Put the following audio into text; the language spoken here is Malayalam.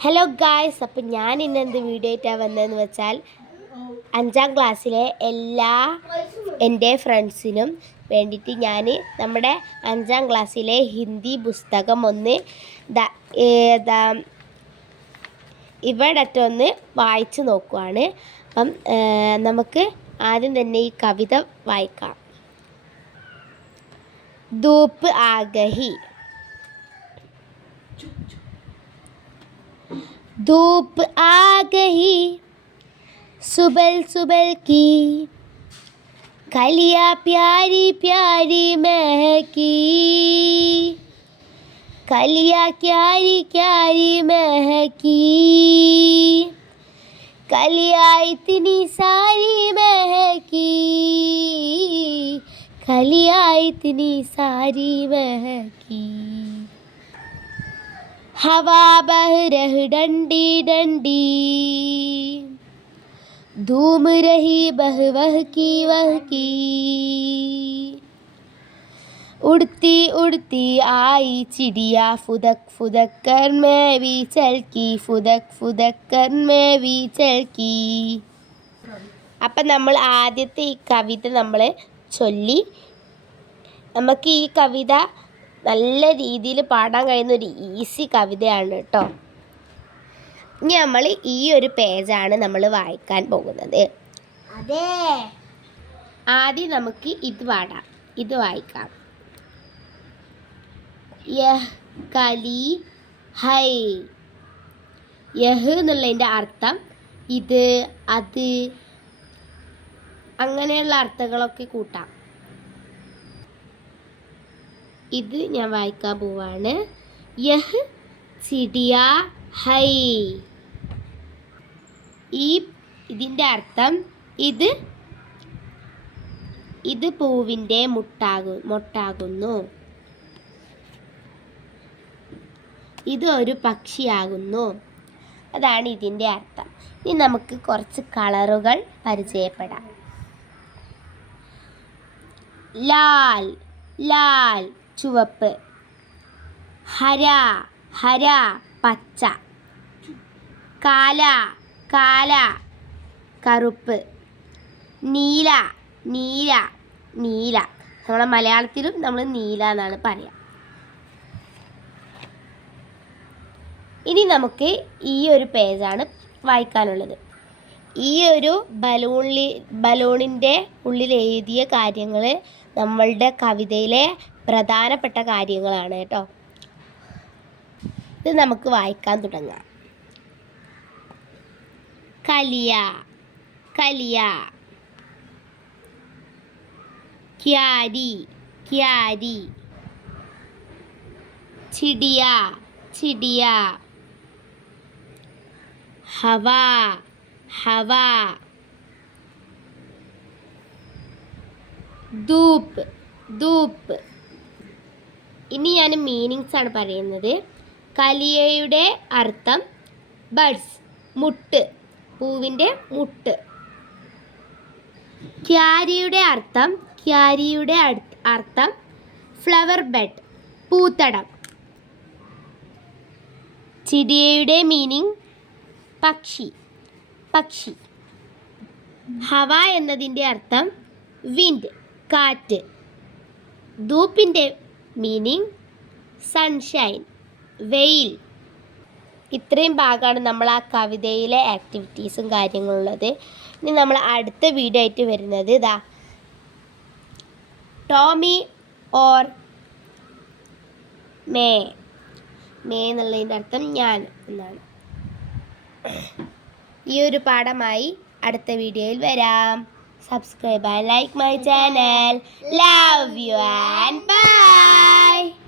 ഹലോ ഗായ്സ് അപ്പം ഞാൻ ഇന്ന് എന്ത് വീഡിയോ ആയിട്ടാണ് വന്നതെന്ന് വെച്ചാൽ അഞ്ചാം ക്ലാസ്സിലെ എല്ലാ എന്റെ ഫ്രണ്ട്സിനും വേണ്ടിയിട്ട് ഞാൻ നമ്മുടെ അഞ്ചാം ക്ലാസ്സിലെ ഹിന്ദി പുസ്തകം ഒന്ന് ഇവിടത്തെ ഒന്ന് വായിച്ച് നോക്കുവാണ്. അപ്പം നമുക്ക് ആദ്യം തന്നെ ഈ കവിത വായിക്കാം. ധൂപ്പ് ആഗഹി. धूप आ गई। सुबल सुबल की कलिया प्यारी प्यारी महकी। कलिया क्यारी क्यारी महकी। कलिया इतनी सारी महकी। कलिया इतनी सारी महकी। हवा बह रह डंडी डंडी धूम रही बह वह की वह की उड़ती उड़ती आई चिड़िया फुदक फुदक कर मैं भी चलकी फुदक फुदक कर मैं भी चलकी അപ്പം നമ്മൾ ആദ്യത്തെ ഈ കവിത നമ്മൾ ചൊല്ലി നമുക്ക് ഈ കവിത നല്ല രീതിയിൽ പാടാൻ കഴിയുന്ന ഒരു ഈസി കവിതയാണ് കേട്ടോ ഇനി നമ്മൾ ഈ ഒരു പേജാണ് നമ്മൾ വായിക്കാൻ പോകുന്നത്. അതെ. ആദ്യം നമുക്ക് ഇത് പാടാം. ഇത് വായിക്കാം. യഹ് കലി ഹൈ. യഹ് എന്നുള്ളതിന്റെ അർത്ഥം ഇത് അത്. അങ്ങനെയുള്ള അർത്ഥങ്ങളൊക്കെ കൂട്ടാം. ഇത് ഞാൻ വായിക്കാൻ പോവാണ്. യഹ് ചിടിയ ഹൈ. ഈ ഇതിന്റെ അർത്ഥം ഇത് ഇത് പൂവിന്റെ മുട്ടാകു മുട്ടാകുന്നു. ഇത് ഒരു പക്ഷിയാകുന്നു. അതാണ് ഇതിന്റെ അർത്ഥം. ഇനി നമുക്ക് കുറച്ച് കളറുകൾ പരിചയപ്പെടാം. ലാൽ ലാൽ. ചുവപ്പ്. ഹര ഹര പച്ച. കാല കാല കറുപ്പ്. നീല നീല നീല. നമ്മളെ മലയാളത്തിലും നമ്മൾ നീല എന്നാണ് പറയുക ഇനി നമുക്ക് ഈ ഒരു പേജാണ് വായിക്കാനുള്ളത്. ഈ ഒരു ബലൂണിൽ ബലൂണിന്റെ ഉള്ളിൽ എഴുതിയ കാര്യങ്ങൾ നമ്മളുടെ കവിതയിലെ പ്രധാനപ്പെട്ട കാര്യങ്ങളാണ് കേട്ടോ. ഇത് നമുക്ക് വായിക്കാൻ തുടങ്ങാം. കലിയ കലിയ. ക്യാരി ക്യാരി. ചിടിയ ചിടിയ. ഹവ ഹവ. ധൂപ്പ് ധൂപ്പ്. ഇനി ഞാൻ മീനിങ്സ് ആണ് പറയുന്നത്. കലിയയുടെ അർത്ഥം ബഡ്സ് മുട്ട് പൂവിന്റെ മുട്ട്. ക്യാരിയുടെ അർത്ഥം ക്യാരിയുടെ അർത്ഥം ഫ്ലവർ ബെഡ് പൂത്തടം. ചിടിയയുടെ മീനിങ് പക്ഷി പക്ഷി. ഹവ എന്നതിന്റെ അർത്ഥം വിൻഡ് കാറ്റ്. ധൂപ്പിന്റെ മീനിങ് സൺഷൈൻ വെയിൽ. ഇത്രയും ഭാഗമാണ് നമ്മൾ ആ കവിതയിലെ ആക്ടിവിറ്റീസും കാര്യങ്ങളുള്ളത്. ഇനി നമ്മൾ അടുത്ത വീഡിയോ ആയിട്ട് വരുന്നത് ഇതാ ടോമി ഓർ മേ. മേ എന്നുള്ളതിന്റെ അർത്ഥം ഞാൻ എന്നാണ്. ഈ ഒരു പാഠമായി അടുത്ത വീഡിയോയിൽ വരാം. subscribe. I like my channel. Love you and bye.